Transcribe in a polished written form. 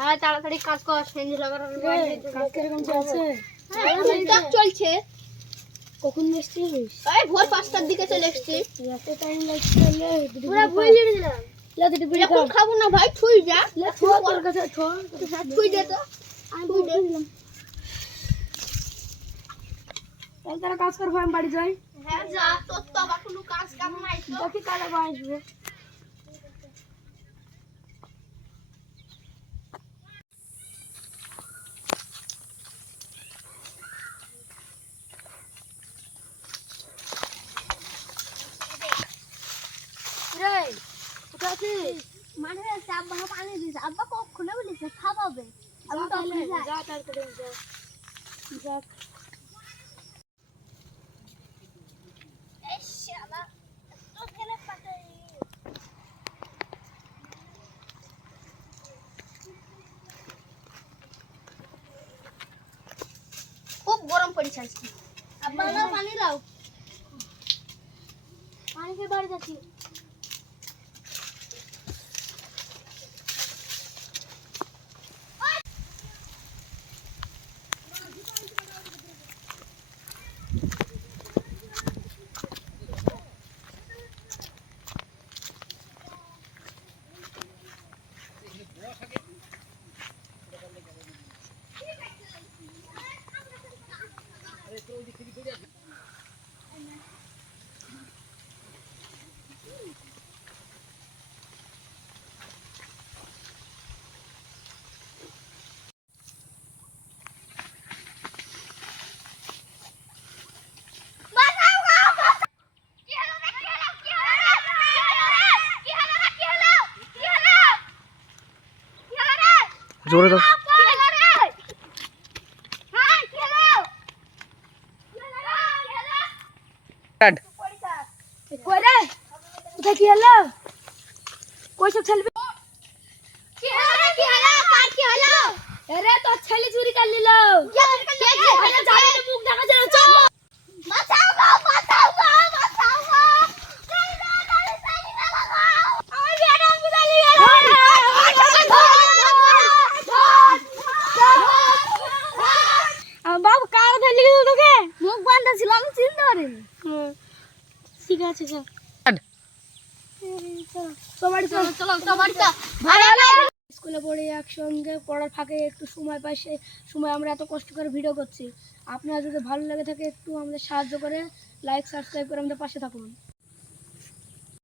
হ্যাঁ তাড়াতাড়ি কাজ কর, সেঞ্জি লাগার কাজ কিরকম চলছে? ঠিকঠাক চলছে। কখন এসছিস? এই ভোর 5টার দিকে চলে এসেছি। এত টাইম লাগছে পুরো বইলে দিলাম। এখন খাবো না ভাই, ছুই যা। তোর কাছে ছুই দে তো, ছুই দে। তাহলে তারা কাজ করবো, আমি বাড়ি যাই। হ্যাঁ যা, তোর তো আবার কোনো কাজ কাম নাই তো। দেখি কাল আবার আসবো। মানে আব্বা পানি দিছে, আব্বা কখনো বলিছে খাওয়াবে। আমি তো যা তাড়াতাড়ি যা। এই শালা তো খেলে পাতে। খুব গরম পড়েছে আজকে। আব্বা নাও পানি দাও। পানি খেয়ে বাড়ি যাচ্ছি। জোরে দাও। কোথায় কি হলো? কই সব ছেলে? আরে তোর ছেলে চুরি করে নিল। আরে যাবে না, মুখ দেখা যায় না। চল বাঁচাও গো, বাঁচাও গো, বাঁচাও গো। আমি ম্যাডাম বিদালি বাবু কার ধরলি তোকে? মুখ বান্ধা ছিল, আমি চিনতে পারিনি। ঠিক আছে চল। স্কুলে পড়ে একসঙ্গে পড়ার ফাঁকে একটু সময় পাই, সেই সময় আমরা এত কষ্ট করে ভিডিও করছি। আপনারা যদি ভালো লাগে থাকে একটু আমাদের সাহায্য করে লাইক সাবস্ক্রাইব করে আমাদের পাশে থাকুন।